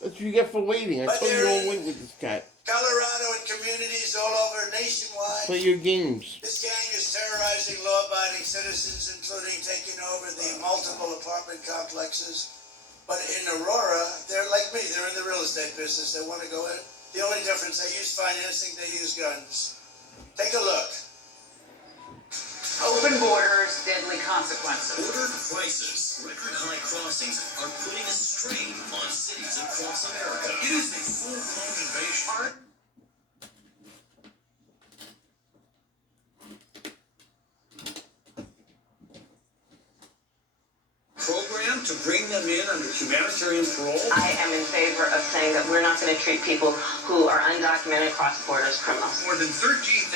That's what you get for waiting. I But told you they're don't wait with this cat. Colorado and communities all over nationwide. Play your games. This gang is terrorizing law-abiding citizens, including taking over the multiple apartment complexes. But in Aurora, they're like me. They're in the real estate business. They want to go in. The only difference, they use financing, they use guns. Take a look. Open borders, deadly consequences. Border crisis. Record high crossings are putting a strain on cities across America. It is a full-blown invasion. Program to bring them in under humanitarian parole? I am in favor of saying that we're not going to treat people who are undocumented cross borders criminals. More than 13,000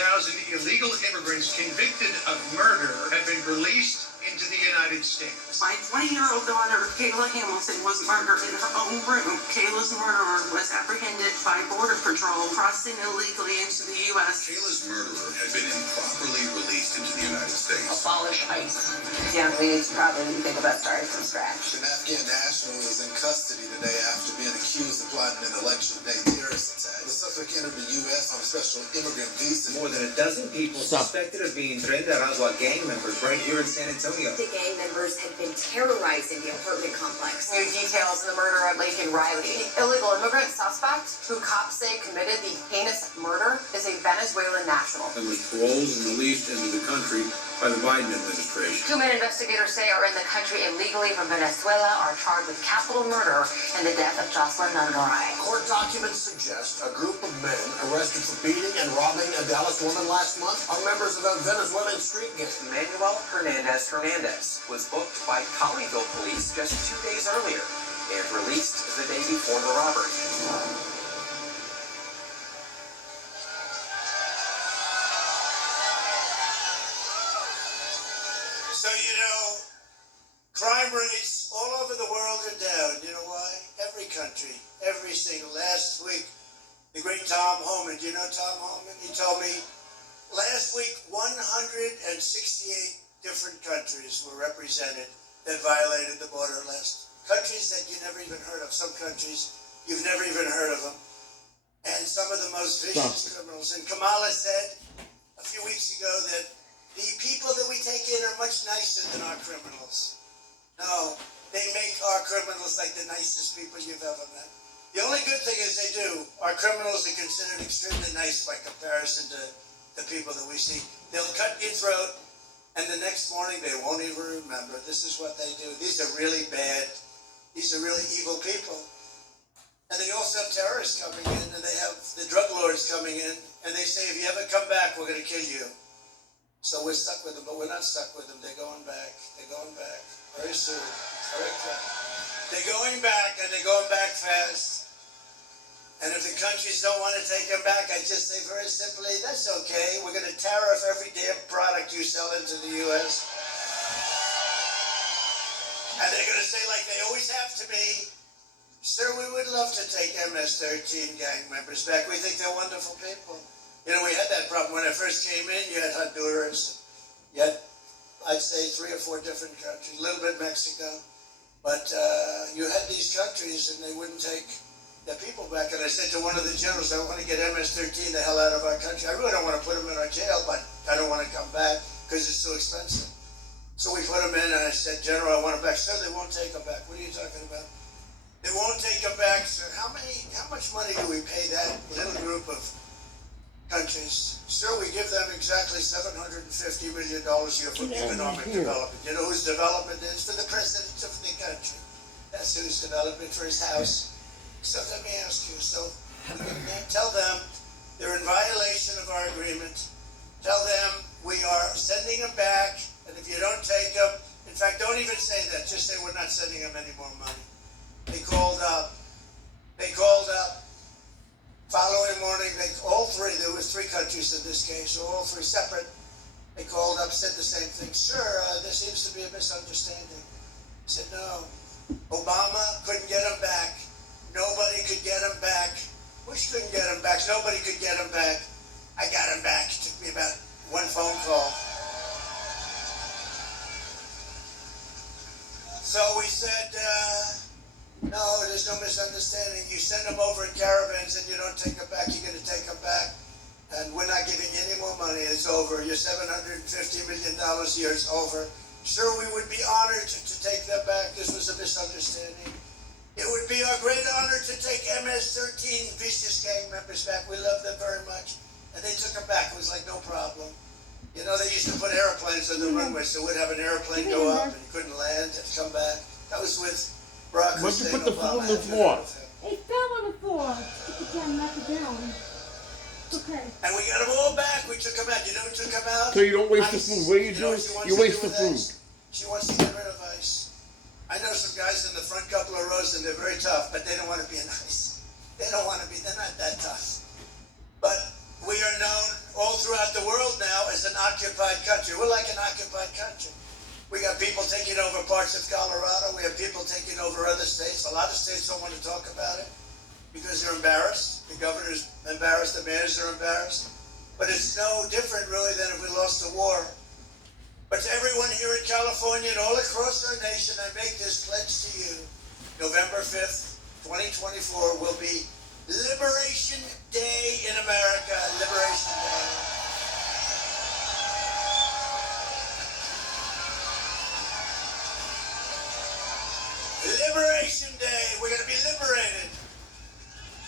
illegal immigrants convicted of murder have been released into the United States. My 20-year-old daughter, Kayla Hamilton, was murdered in her own room. Kayla's murderer was apprehended by Border Patrol crossing illegally into the U.S. Kayla's murderer had been improperly released into the United States. Abolish ICE. Yeah, we need to probably think about starting from scratch. An Afghan national is in custody today after being accused of plotting an election day terrorist attack. The suspect entered the U.S. on a special immigrant visa. More than a dozen people suspected of being Tren de Aragua gang members right here in San Antonio. The gang members had been terrorizing the apartment complex. New details in the murder of Laken Riley. The illegal immigrant suspect, who cops say committed the heinous murder, is a Venezuelan national. And was paroled and released into the country by the Biden administration. 2 men investigators say are in the country illegally from Venezuela are charged with capital murder and the death of Jocelyn Nungaray. Court documents suggest a group of men arrested for beating and robbing a Dallas woman last month are members of a Venezuelan street gang. Manuel Hernandez was booked by Colleyville police just 2 days earlier and released the day before the robbery. So, crime rates all over the world are down. You know why? Every country, every single. Last week, the great Tom Homan, do you know Tom Homan? He told me last week 168 different countries were represented that violated the border list. Countries that you never even heard of. Some countries, you've never even heard of them. And some of the most vicious criminals. And Kamala said a few weeks ago that the people that we take in are much nicer than our criminals. No, they make our criminals like the nicest people you've ever met. The only good thing is they do. Our criminals are considered extremely nice by comparison to the people that we see. They'll cut your throat, and the next morning they won't even remember. This is what they do. These are really bad. These are really evil people. And they also have terrorists coming in, and they have the drug lords coming in, and they say, if you ever come back, we're going to kill you. So we're stuck with them, but we're not stuck with them. They're going back. They're going back very soon. Very fast. They're going back, and they're going back fast. And if the countries don't want to take them back, I just say very simply, that's okay. We're going to tariff every damn product you sell into the U.S. And they're going to say, like they always have to be, sir, we would love to take MS-13 gang members back. We think they're wonderful people. We had that problem when I first came in. You had Honduras. You had, I'd say, 3 or 4 different countries, a little bit Mexico. But you had these countries, and they wouldn't take the people back. And I said to one of the generals, I want to get MS-13 the hell out of our country. I really don't want to put them in our jail, but I don't want to come back because it's so expensive. So we put them in, and I said, General, I want them back. Sir, they won't take them back. What are you talking about? They won't take them back, sir. How much money do we pay that little group of countries? Sir, we give them exactly $750 million a year for economic development. You know whose development is? For the president of the country. That's whose development, for his house. So let me ask you, so tell them they're in violation of our agreement. Tell them we are sending them back, and if you don't take them, in fact, don't even say that. Just say we're not sending them any more money. They called up. Following morning, all 3, there was 3 countries in this case, so all 3 separate. They called up, said the same thing. Sir, there seems to be a misunderstanding. I said, no. Obama couldn't get them back. Nobody could get them back. Bush couldn't get them back. Nobody could get them back. I got them back. It took me about 1 phone call. So we said, no, there's no misunderstanding. happening. You send them over in caravans and you don't take them back. You're going to take them back. And we're not giving you any more money. It's over. Your $750 million a year is over. Sure, we would be honored to take them back. This was a misunderstanding. It would be our great honor to take MS-13 vicious gang members back. We love them very much. And they took them back. It was like no problem. You know, they used to put airplanes on the runway, so we'd have an airplane go up and you couldn't land and come back. That was with Barack Why'd you Hussein put the food on Obama. the floor? It fell on the floor. You can't knock it down. Okay. And we got them all back. We took them out. You know who took them out? So you don't waste the ICE. food. What do you do? know what she wants You to waste do the with food. ICE? She wants to get rid of ICE. I know some guys in the front couple of rows and they're very tough, but they don't want to be in ICE. They don't want to be. They're not that tough. But we are known all throughout the world now as an occupied country. We're like an occupied country. We got people taking over parts of Colorado. We have people taking over other states. A lot of states don't want to talk about it because they're embarrassed. The governor's embarrassed. The mayors are embarrassed. But it's no different, really, than if we lost the war. But to everyone here in California and all across our nation, I make this pledge to you. November 5th, 2024 will be Liberation Day in America. Liberation Day. Liberation Day. We're going to be liberated.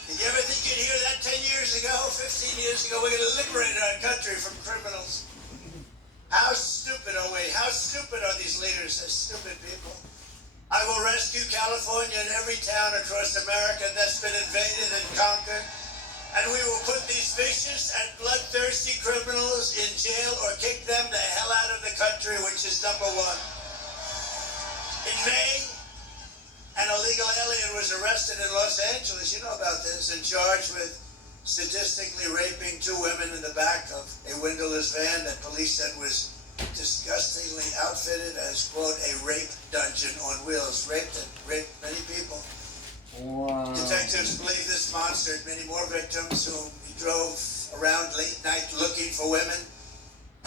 Did you ever think you'd hear that 10 years ago, 15 years ago? We're going to liberate our country from criminals. How stupid, oh wait, how stupid are these leaders? They're stupid people. I will rescue California and every town across America that's been invaded and conquered. And we will put these vicious and bloodthirsty criminals in jail or kick them the hell out of the country, which is number one. In May, an illegal alien was arrested in Los Angeles, you know about this, and charged with statistically raping 2 women in the back of a windowless van that police said was disgustingly outfitted as, quote, a rape dungeon on wheels. Raped many people. Wow. Detectives believe this monster had many more victims whom he drove around late night looking for women,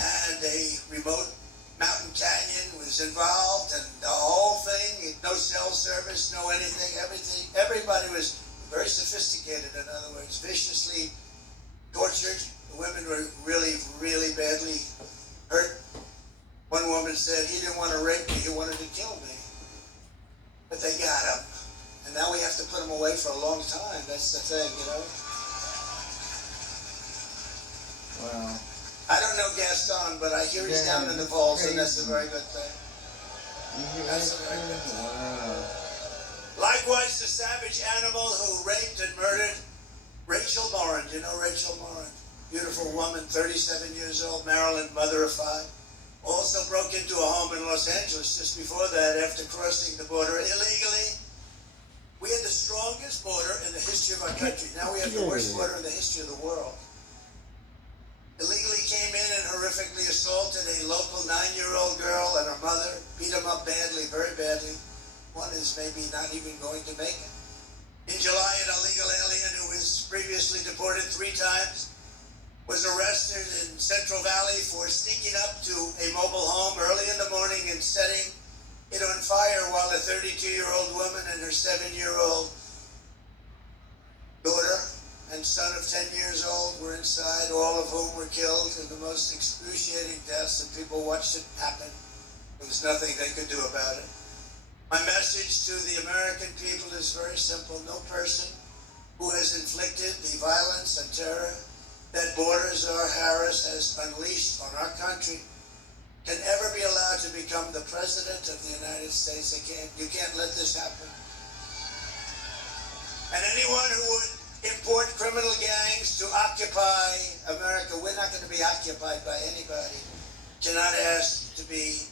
and a remote mountain canyon was involved, and the whole thing, no cell service, no anything, everything. Everybody was very sophisticated, in other words, viciously tortured. The women were really, really badly hurt. One woman said, he didn't want to rape me, he wanted to kill me. But they got him. And now we have to put him away for a long time. That's the thing, you know? Wow. I don't know Gaston, but I hear he's down in the vaults, and that's a very good thing. That's a very good thing. Wow. Likewise, the savage animal who raped and murdered Rachel Morin. You know Rachel Morin? Beautiful woman, 37 years old, Maryland, mother of 5. Also broke into a home in Los Angeles just before that after crossing the border illegally. We had the strongest border in the history of our country. Now we have the worst border in the history of the world. Illegally came in and horrifically assaulted a local 9-year-old girl and her mother, beat them up badly, very badly. One is maybe not even going to make it. In July, an illegal alien who was previously deported 3 times was arrested in Central Valley for sneaking up to a mobile home early in the morning and setting it on fire while a 32-year-old woman and her 7-year-old daughter and son of 10 years old were inside, all of whom were killed in the most excruciating deaths, and people watched it happen. There was nothing they could do about it. My message to the American people is very simple. No person who has inflicted the violence and terror that Borders R. Harris has unleashed on our country can ever be allowed to become the President of the United States. You can't let this happen. And anyone who would import criminal gangs to occupy America, we're not going to be occupied by anybody, cannot ask to be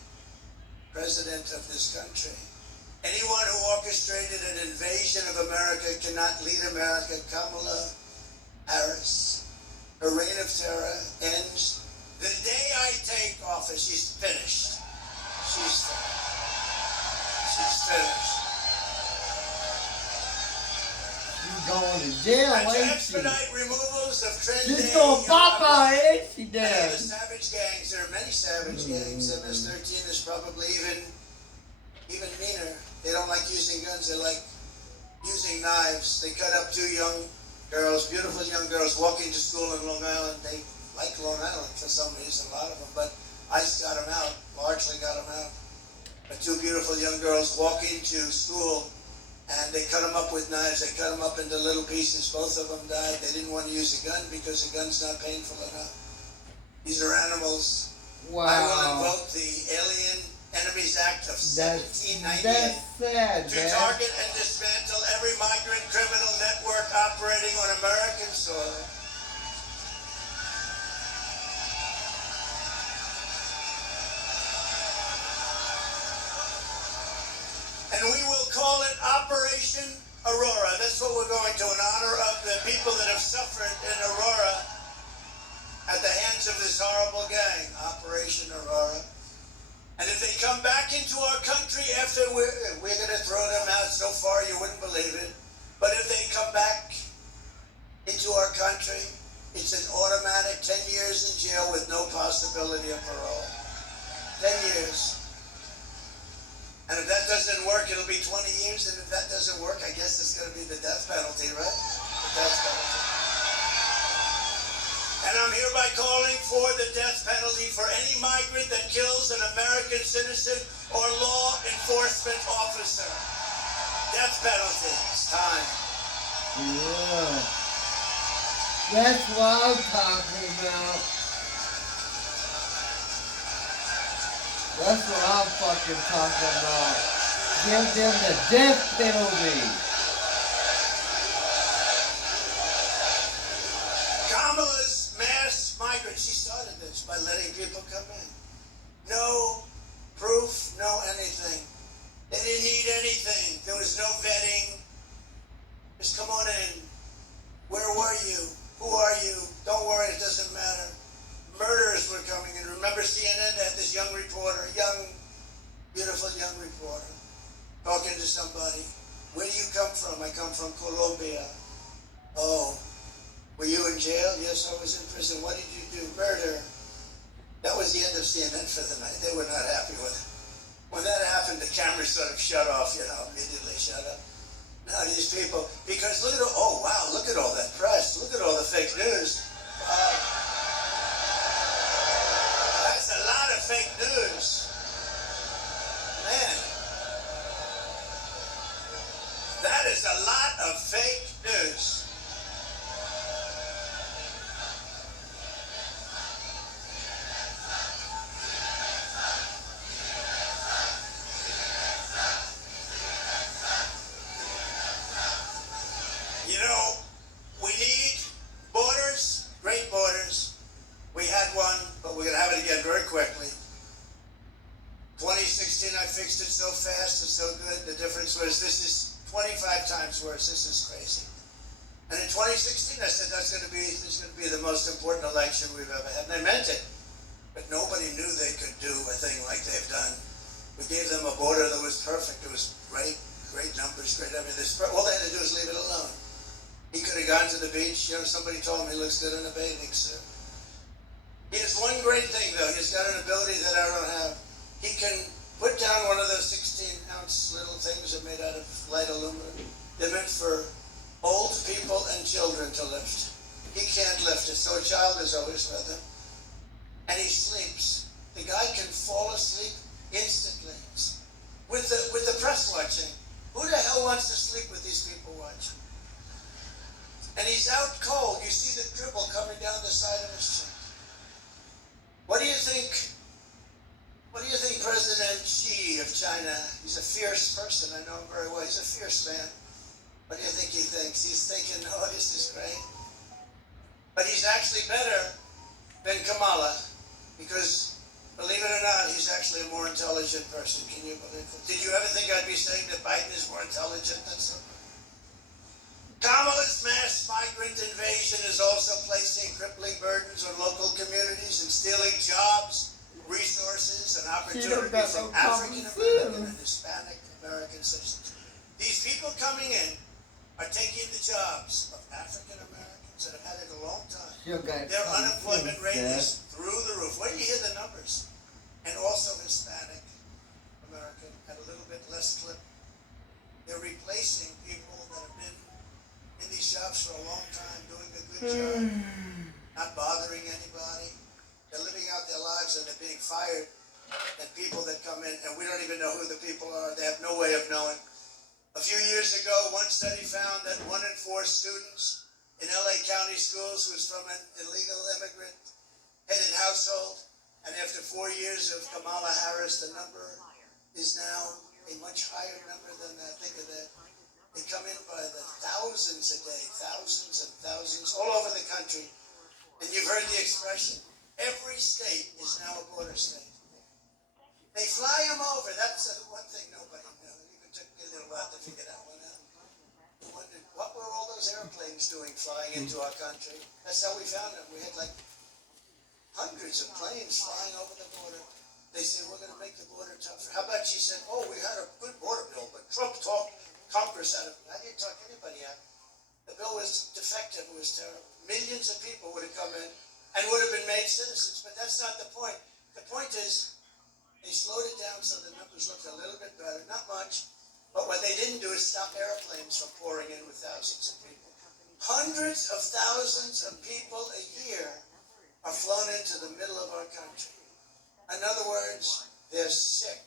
President of this country. Anyone who orchestrated an invasion of America cannot lead America. Kamala Harris, her reign of terror ends the day I take office. She's finished. She's finished. She's going to jail, And to ain't she? expedite removals of trendy. She's going to Papa, ain't she, The Dad? savage gangs. There are many savage gangs. MS-13 is probably even meaner. They don't like using guns. They like using knives. They cut up 2 young girls, beautiful young girls, walking to school in Long Island. They like Long Island for some reason, a lot of them, but ICE got them out, largely got them out. But 2 beautiful young girls walking to school, and they cut them up with knives. They cut them up into little pieces. Both of them died. They didn't want to use a gun because a gun's not painful enough. These are animals. Wow. I will invoke the Alien Enemies Act of 1798 That's sad, to man. target and dismantle every migrant criminal network operating on American soil. And we will call it Operation Aurora. That's what we're going to, in honor of the people that have suffered in Aurora at the hands of this horrible gang, Operation Aurora. And if they come back into our country after we're going to throw them out so far you wouldn't believe it. But if they come back into our country, it's an automatic 10 years in jail with no possibility of parole. 10 years. And if that doesn't work, it'll be 20 years. And if that doesn't work, I guess it's going to be the death penalty, right? The death penalty. And I'm hereby calling for the death penalty for any migrant that kills an American citizen or law enforcement officer. Death penalty. It's time. Yeah. That's what I'm talking about. That's what I'm fucking talking about. Give them the death penalty. Kamala's mass migrant, she started this by letting people come in. No proof, no anything. They didn't need anything. There was no vetting. Just come on in. Where were you? Who are you? Don't worry, it doesn't matter. Murderers were coming in. Remember CNN had this young reporter, beautiful young reporter, talking to somebody. Where do you come from? I come from Colombia. Oh, were you in jail? Yes, I was in prison. What did you do? Murder. That was the end of CNN for the night. They were not happy with it. When that happened, the camera sort of shut off, immediately shut up. Now these people, because look at oh wow, look at all that press. Look at all the fake news. Wow. That's a lot of fake news. Man. That is a lot of fake news. You know, we need borders, great borders. We had one, but we're going to have it again very quickly. 2016, I fixed it so fast and so good. The difference was this is 25 times worse. This is crazy. And in 2016, I said this is going to be the most important election we've ever had. And I meant it. But nobody knew they could do a thing like they've done. We gave them a border that was perfect. It was great numbers, great everything. All they had to do was leave it alone. He could have gone to the beach. Somebody told him he looks good in a bathing suit. He has one great thing, though. He's got an ability that I don't have. He can put down one of those 16-ounce little things that are made out of light aluminum. They're meant for old people and children to lift. He can't lift it, so a child is always with him. And he sleeps. The guy can fall asleep instantly with the press watching. Who the hell wants to sleep with these people watching? And he's out cold. You see the dribble coming down the side of his chin. What do you think President Xi of China, he's a fierce person, I know him very well, he's a fierce man. What do you think he thinks? He's thinking, oh, this is great. But he's actually better than Kamala, because, believe it or not, he's actually a more intelligent person. Can you believe it? Did you ever think I'd be saying that Biden is more intelligent than somebody? Kamala's mass migrant invasion is also placing crippling burdens on local communities and stealing jobs, resources, and opportunities from African American and Hispanic American citizens. These people coming in are taking the jobs of African Americans that have had it a long time. Their unemployment rate is through the roof. When you hear the numbers, and also Hispanic American at a little bit less clip. They're replacing people that have been in these jobs for a long time, doing a good job, not bothering anybody. They're living out their lives and they're being fired. And people that come in, and we don't even know who the people are. They have no way of knowing. A few years ago, one study found that 1 in 4 students in LA County schools was from an illegal immigrant-headed household. And after 4 years of Kamala Harris, the number is now a much higher number than that. Think of that. They come in by the thousands a day, thousands and thousands, all over the country. And you've heard the expression, every state is now a border state. They fly them over. That's one thing nobody knew. It even took me a little while to figure that one out. We wondered, what were all those airplanes doing flying into our country? That's how we found them. We had like hundreds of planes flying over the border. They said, we're going to make the border tougher. How about she said, oh, we had a good border bill, but Trump talked Congress out of it. I didn't talk anybody out. The bill was defective. It was terrible. Millions of people would have come in and would have been made citizens, but that's not the point. The point is, they slowed it down so the numbers looked a little bit better, not much, but what they didn't do is stop airplanes from pouring in with thousands of people. Hundreds of thousands of people a year are flown into the middle of our country. In other words, they're sick,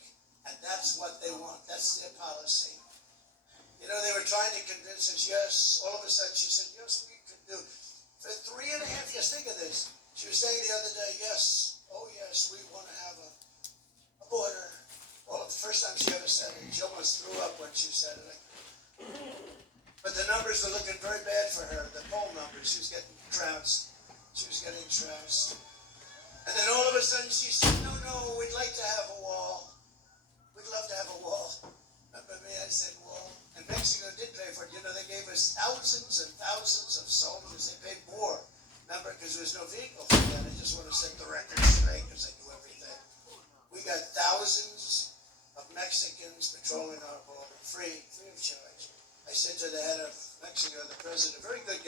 and that's what they want. That's their policy. You know, they were trying to convince us, yes, all of a sudden she said, yes, we can do. For 3.5 years, think of this. She was saying the other day, yes, oh yes, we want to have a border. Well, the first time she ever said it, she almost threw up when she said it. But the numbers were looking very bad for her, the poll numbers. She was getting trounced. She was getting trounced. And then all of a sudden she said, no, we'd like to have a wall. We'd love to have a wall. Remember me? I said wall. And Mexico did pay for it. You know, they gave us thousands and thousands of soldiers. They paid more. Remember, because there was no vehicle for that. I just want to set the record straight because I knew everything. We got thousands of Mexicans patrolling our border, free of charge. I said to the head of Mexico, the president, a very good